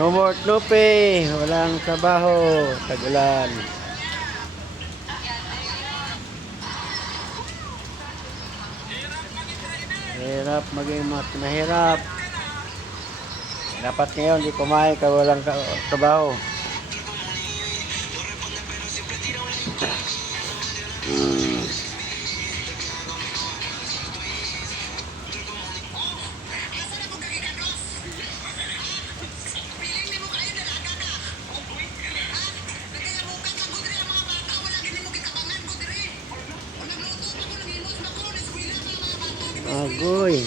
No more Snoopy. Walang trabaho. Tag-ulan. Hirap maging mahirap. Dapat ngayon di kumain ka walang trabaho. Agoy.